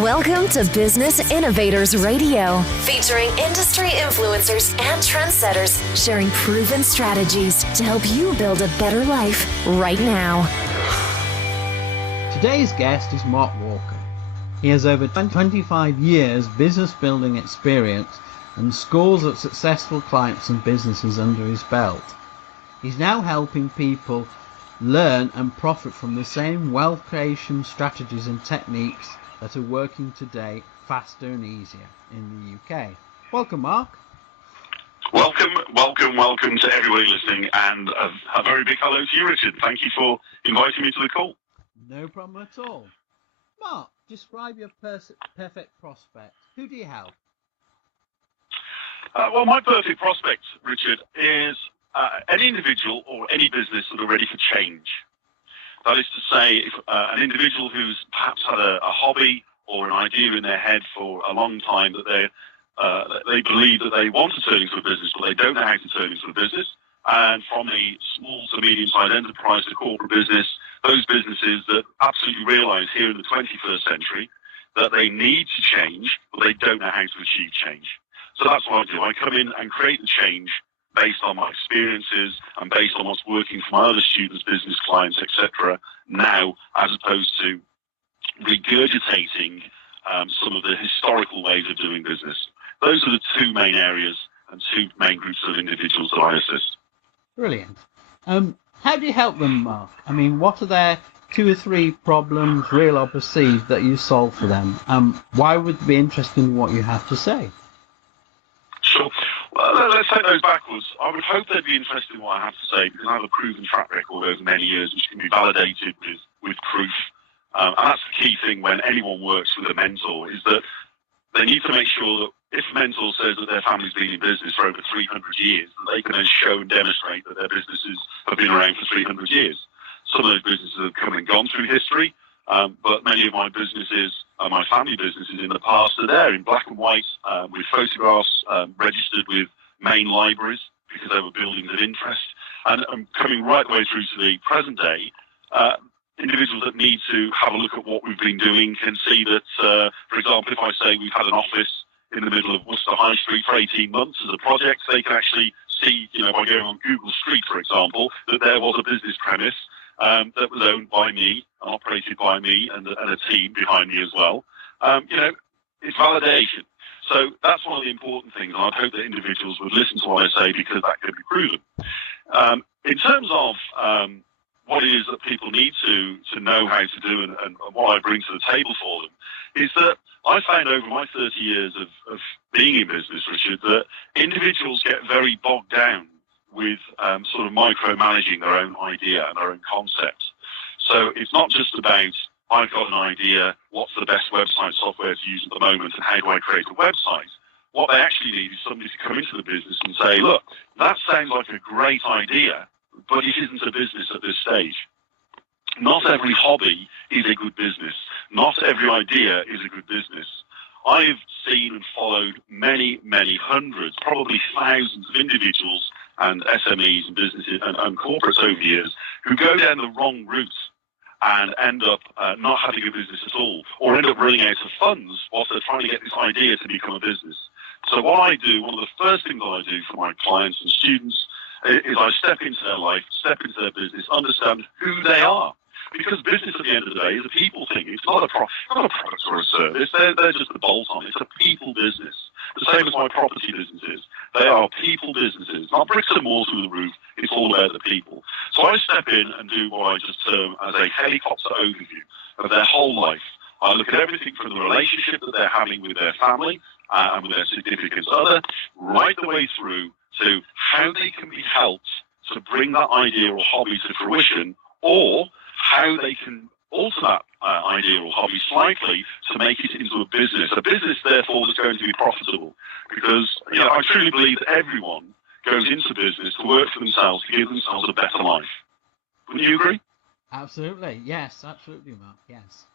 Welcome to Business Innovators Radio, featuring industry influencers and trendsetters sharing proven strategies to help you build a better life right now. Today's guest is Mark Walker. He has over 25 years business building experience and scores of successful clients and businesses under his belt. He's now helping people learn and profit from the same wealth creation strategies and techniques that are working today faster and easier in the UK. Welcome, Mark. Welcome to everybody listening, and a very big hello to you, Richard. Thank you for inviting me to the call. No problem at all. Mark, describe your perfect prospect. Who do you help? Well, my perfect prospect, Richard, is any individual or any business that are ready for change. That is to say, if an individual who's perhaps had a hobby or an idea in their head for a long time that they believe that they want to turn into a business, but they don't know how to turn into a business. And from a small to medium-sized enterprise to corporate business, those businesses that absolutely realise here in the 21st century that they need to change, but they don't know how to achieve change. So that's what I do. I come in and create the change based on my experiences and based on what's working for my other students, business clients, etc. now, as opposed to regurgitating some of the historical ways of doing business. Those are the two main areas and two main groups of individuals that I assist. Brilliant. How do you help them, Mark? I mean, what are their 2 or 3 problems, real or perceived, that you solve for them? Why would it be interesting in what you have to say? Sure. Well, let's take those backwards. I would hope they'd be interested in what I have to say, because I have a proven track record over many years, which can be validated with proof. And that's the key thing when anyone works with a mentor, is that they need to make sure that if a mentor says that their family's been in business for over 300 years, that they can then show and demonstrate that their businesses have been around for 300 years. Some of those businesses have come and gone through history, but many of my businesses, my family businesses in the past, are there in black and white, with photographs, registered with main libraries because they were buildings of interest. And coming right the way through to the present day, individuals that need to have a look at what we've been doing can see that, for example, if I say we've had an office in the middle of Worcester High Street for 18 months as a project, they can actually see, by going on Google Street, for example, that there was a business premise that was owned by me, operated by me, and a team behind me as well. It's validation. So that's one of the important things, and I'd hope that individuals would listen to what I say, because that can be proven. In terms of what it is that people need to know how to do and what I bring to the table for them, is that I found over my 30 years of being in business, Richard, that individuals get very bogged down with sort of micromanaging their own idea and their own concept. So it's not just about, I've got an idea, what's the best website software to use at the moment, and how do I create a website? What they actually need is somebody to come into the business and say, look, that sounds like a great idea, but it isn't a business at this stage. Not every hobby is a good business. Not every idea is a good business. I've seen and followed many, many hundreds, probably thousands of individuals and SMEs and businesses and corporates over the years who go down the wrong route and end up not having a business at all, or end up running out of funds whilst they're trying to get this idea to become a business. So what I do, one of the first things that I do for my clients and students, is I step into their life, step into their business, understand who they are. Because business at the end of the day is a people thing. It's not a product or a service. They're just a bolt-on. It's a people business. The same as my property businesses. They are people businesses, not bricks and mortar with a roof. It's all about the people. So I step in and do what I just term as a helicopter overview of their whole life. I look at everything from the relationship that they're having with their family and with their significant other, right the way through to how they can be helped to bring that idea or hobby to fruition, or how they can alter that idea or hobby slightly to make it into a business. A business, therefore, that's going to be profitable. Because I truly believe that everyone goes into business to work for themselves, to give themselves a better life. Wouldn't you agree? Absolutely. Yes, absolutely, Mark. Yes.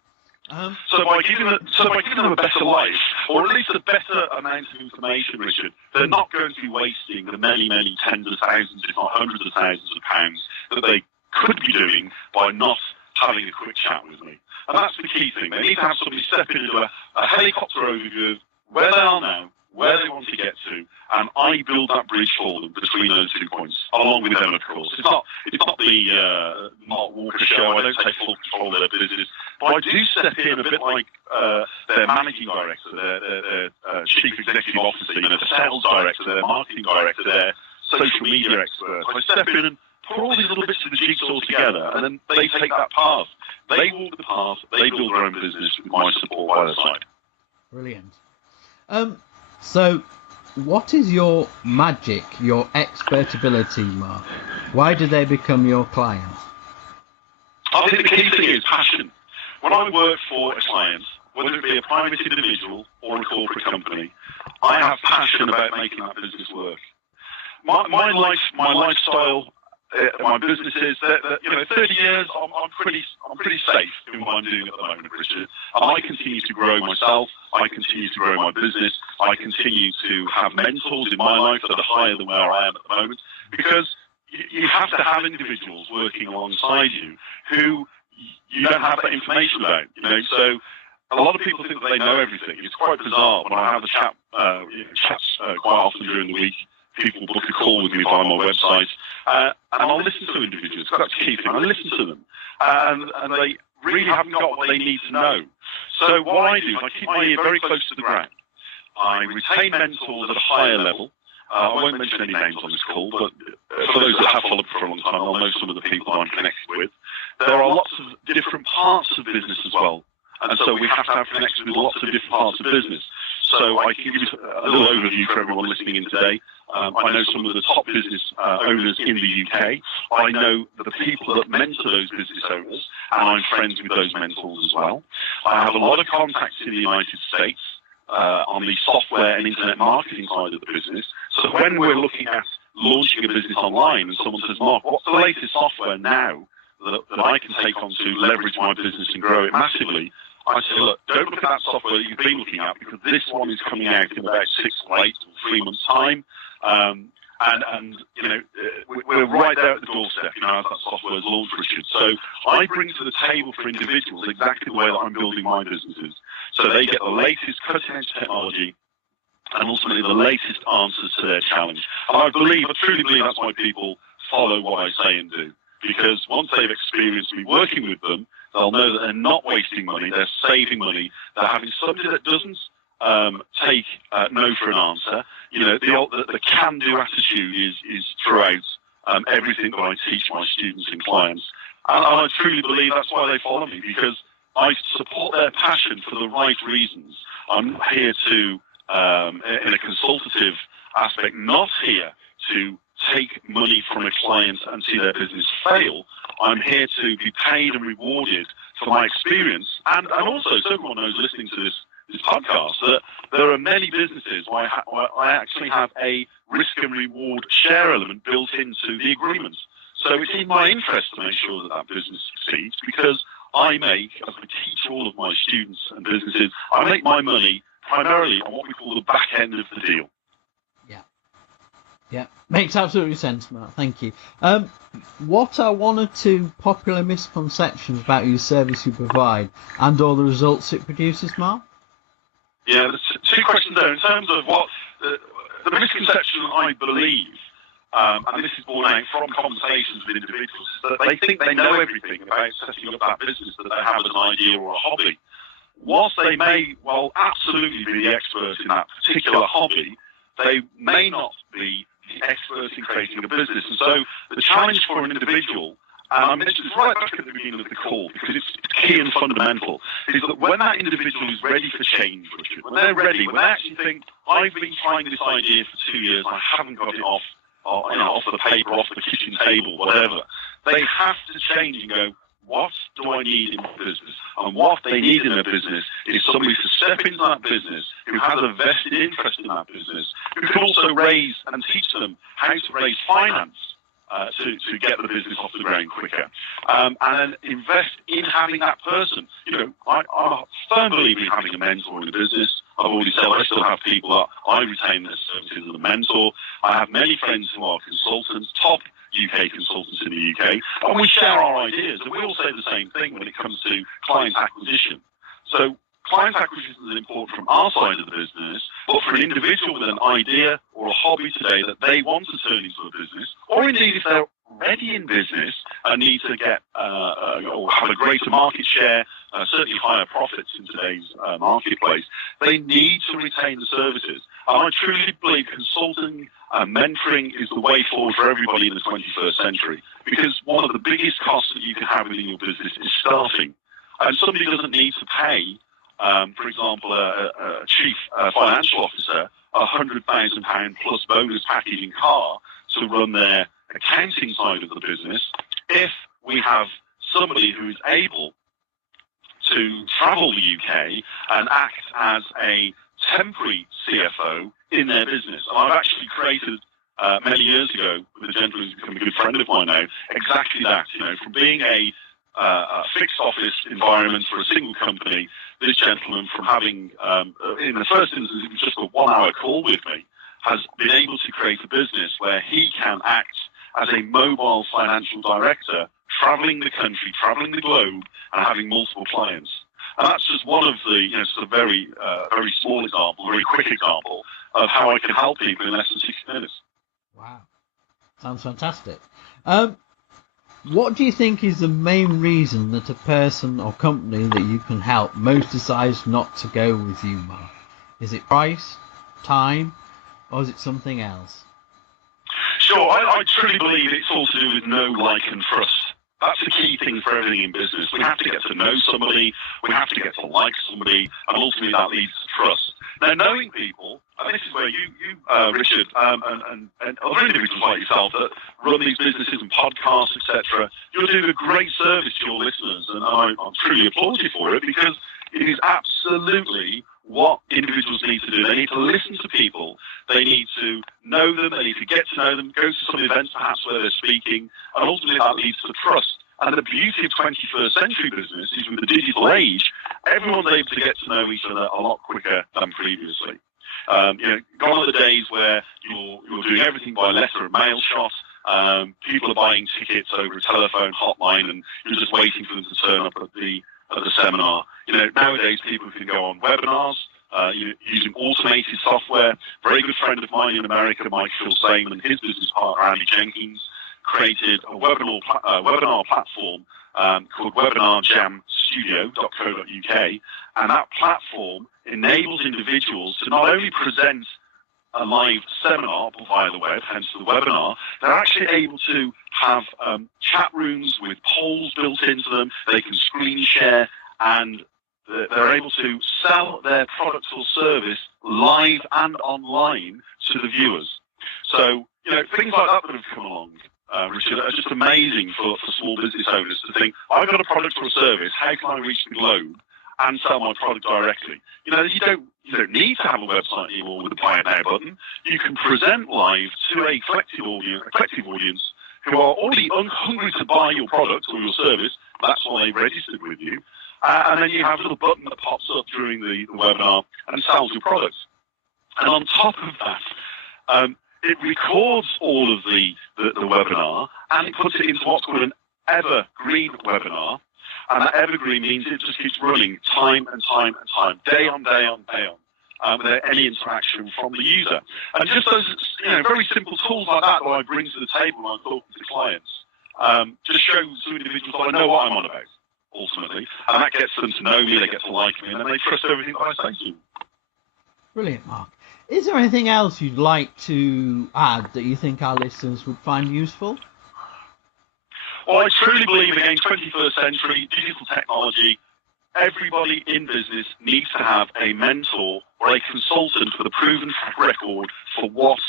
So by giving them a better life, or at least a better amount of information, Richard, they're not going to be wasting the many, many tens of thousands, if not hundreds of thousands of pounds that they could be doing by not having a quick chat with me. And that's the key thing. They need to have somebody step in and do a helicopter overview of where they are now, where they want to get to, and I build that bridge for them between those 2 points, along with them, of course. It's not the Mark Walker show. I don't take full control of their business, but I do step in a bit like their managing director, their chief executive officer, their sales director, their marketing director, their social media expert. I step in and put all these little bits of the jigsaw together, and then they take that path. They walk the path. They build their own business with my support by their side. Brilliant. So, what is your magic, your expert ability, Mark? Why do they become your clients? I think the key thing is passion. When I work for a client, whether it be a private individual or a corporate company, I have passion about making that business work. My lifestyle, my businesses, 30 years, I'm pretty safe in what I'm doing at the moment, Richard. And I continue to grow myself. I continue to grow my business. I continue to have mentors in my life that are higher than where I am at the moment, because you have to have individuals working alongside you who you don't have that information about. So a lot of people think that they know everything. It's quite bizarre when I have a chats quite often during the week. People book a call with me via my website, and I'll listen to individuals. That's the key thing. I listen to them, and they really haven't got what they need to know. So what I do is I keep my ear very close to the ground. I retain mentors at a higher level. I won't mention any names on this call, but for those that have followed for a long time, they'll know some of the people that I'm connected with. There are lots of different parts of business as well, and so we have to have connections with lots of different parts of business. So I can give you a little overview for everyone listening in today. I know some of the top business owners in the UK. I know the people that mentor those business owners, and I'm friends with those mentors as well. I have a lot of contacts in the United States on the software and internet marketing side of the business. So when we're looking at launching a business online and someone says, Mark, what's the latest software now that I can take on to leverage my business and grow it massively? I say, look, don't look at that software that you've been looking at, because this one is coming out in about 6 or 8 or 3 months' time. We're right there at the doorstep, as that software is launched, Richard. So I bring to the table for individuals exactly the way that I'm building my businesses. So they get the latest cutting-edge technology and ultimately the latest answers to their challenge. And I truly believe that's why people follow what I say and do. Because once they've experienced me working with them, they'll know that they're not wasting money, they're saving money, they're having somebody that doesn't take no for an answer. The can-do attitude is throughout everything that I teach my students and clients. And I truly believe that's why they follow me, because I support their passion for the right reasons. I'm not here to, in a consultative aspect, not here to take money from a client and see their business fail. I'm here to be paid and rewarded for my experience. And also, so everyone knows listening to this podcast, that there are many businesses where I actually have a risk and reward share element built into the agreements. So it's in my interest to make sure that that business succeeds, because I make, as I teach all of my students and businesses, I make my money primarily on what we call the back end of the deal. Yeah, makes absolutely sense, Mark. Thank you. What are 1 or 2 popular misconceptions about your service you provide and all the results it produces, Mark? Yeah, there's 2 questions there. In terms of what the misconception I believe, and this is born out from conversations with individuals, is that they think they know everything about setting up that business that they have as an idea or a hobby. Whilst they may, absolutely be the expert in that particular hobby, they may not be the expert in creating a business. And so the challenge for an individual, and I mentioned this right back at the beginning of the call because it's key and fundamental, is that when that individual is ready for change, Richard, when they're ready, when they actually think, I've been trying this idea for 2 years, I haven't got it off the paper, off the kitchen table, whatever, they have to change and go, what do I need in my business? And what they need in their business is somebody to step into that business who has a vested interest in that business, who can also raise and teach them how to raise finance to get the business off the ground quicker. And then invest in having that person. I'm a firm believer in having a mentor in the business. I've already said I still have people that I retain their services as a mentor. I have many friends who are consultants, top UK consultants in the UK, and we share our ideas, and we all say the same thing when it comes to client acquisition. So client acquisition is important from our side of the business, but for an individual with an idea or a hobby today that they want to turn into a business, or indeed if they're already in business and need to get or have a greater market share, certainly higher profits in today's marketplace, they need to retain the services. And I truly believe consulting and mentoring is the way forward for everybody in the 21st century, because one of the biggest costs that you can have within your business is staffing. And somebody doesn't need to pay, for example, a chief financial officer £100,000 plus bonus package in car to run their accounting side of the business if we have somebody who is able to travel the UK and act as a temporary CFO in their business. And I've actually created many years ago, with a gentleman who's become a good friend of mine now, exactly that. From being a fixed office environment for a single company, this gentleman, from having, in the first instance, it was just a 1 hour call with me, has been able to create a business where he can act as a mobile financial director, traveling the country, traveling the globe, and having multiple clients. And that's just one of the, sort of very small example, very quick example of how I can help people in less than 60 minutes. Wow. Sounds fantastic. What do you think is the main reason that a person or company that you can help most decides not to go with you, Mark? Is it price, time, or is it something else? Sure, I truly believe it's all to do with know, like, and trust. That's the key thing for everything in business. We have to get to know somebody, we have to get to like somebody, and ultimately that leads to trust. Now, knowing people, and this is where you Richard, and other individuals like yourself that run these businesses and podcasts, etc., you're doing a great service to your listeners, and I truly applaud you for it, because it is absolutely what individuals need to do. They need to listen to people, they need to know them, they need to get to know them, go to some events perhaps where they're speaking, and ultimately that leads to trust. And the beauty of 21st century business is, with the digital age, everyone's able to get to know each other a lot quicker than previously. Gone are the days where you're doing everything by letter and mail shot. People are buying tickets over a telephone hotline, and you're just waiting for them to turn up at the seminar. Nowadays people can go on webinars using automated software. Very good friend of mine in America, Mike Phil, and his business partner Andy Jenkins created a webinar platform called webinarjamstudio.co.uk, and that platform enables individuals to not only present a live seminar via the web, hence the webinar, they're actually able to have chat rooms with polls built into them. They can screen share, and they're able to sell their product or service live and online to the viewers. So, things like that have come along, Richard, are just amazing for small business owners to think, I've got a product or a service, how can I reach the globe and sell my product directly? You don't need to have a website anymore with a buy it now button. You can present live to a collective audience who are already hungry to buy your product or your service. That's why they've registered with you. And then you have a little button that pops up during the webinar and sells your product. And on top of that, it records all of the webinar, and it puts it into what's called an evergreen webinar. And that evergreen means it just keeps running time and time and time, day on day on day on, without any interaction from the user. And just those very simple tools like that I bring to the table when I'm talking to clients, just show some individuals that I know what I'm on about, ultimately. And that gets them to know me, they get to like me, and then they trust everything that I say to them. Brilliant, Mark. Is there anything else you'd like to add that you think our listeners would find useful? Well, I truly believe, again, 21st century, digital technology, everybody in business needs to have a mentor or a consultant with a proven track record for what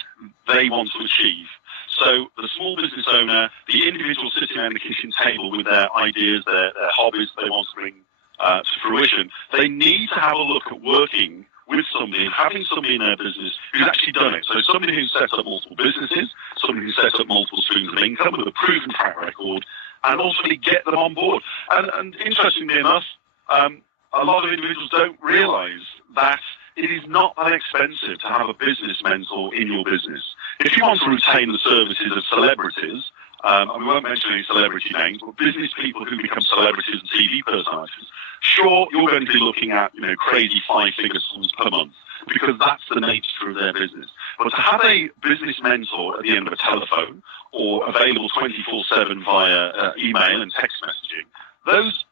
they want to achieve. So the small business owner, the individual sitting around the kitchen table with their ideas, their hobbies they want to bring to fruition, they need to have a look at working with somebody and having somebody in their business who's actually done it. So somebody who's set up multiple businesses, somebody who's set up multiple streams of income with a proven track record, and ultimately get them on board. And interestingly enough, a lot of individuals don't realise that it is not that expensive to have a business mentor in your business. If you want to retain the services of celebrities, and we won't mention any celebrity names, but business people who become celebrities and TV personalities, sure, you're going to be looking at crazy 5-figure sums per month, because that's the nature of their business. But to have a business mentor at the end of a telephone or available 24/7 via email and text messaging, those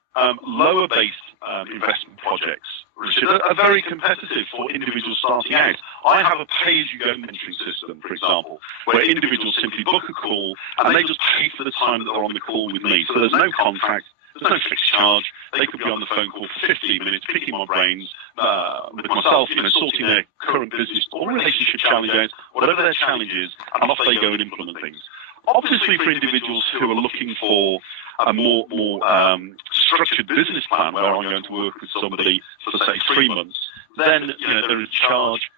lower-based investment projects, Richard, are very competitive for individuals starting out. I have a pay-as-you-go mentoring system, for example, where individuals simply book a call and they just pay for the time that they're on the call with me. So there's no contract, there's no fixed charge. They could be on the phone call for 15 minutes, picking my brains with myself, sorting their current business or relationship challenges, whatever their challenge is, and off they go and implement things. Obviously, for individuals who are looking for a more structured business plan, where I'm going to work with somebody for, say, 3 months, then there is a charge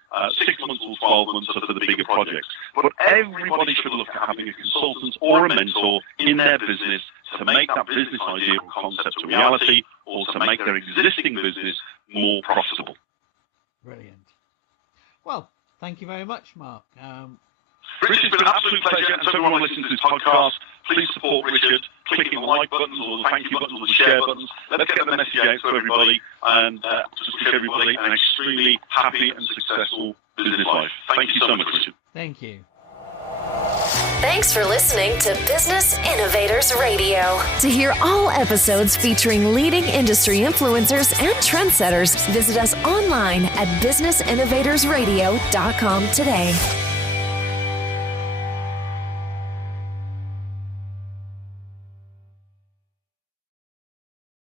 6 months or 12 months for the bigger projects. But everybody should look at having a consultant or a mentor in their business to make that business idea or concept a reality, or to make their existing business more profitable. Brilliant. Well, thank you very much, Mark. Richard, it's been an absolute pleasure, and to everyone listening to this podcast, please support Richard, clicking the like buttons or the thank you buttons or the share buttons. Let's get the message out to everybody, and just wish everybody an extremely happy and successful business life. Thank you so much, Richard. Thank you. Thanks for listening to Business Innovators Radio. To hear all episodes featuring leading industry influencers and trendsetters, visit us online at businessinnovatorsradio.com today.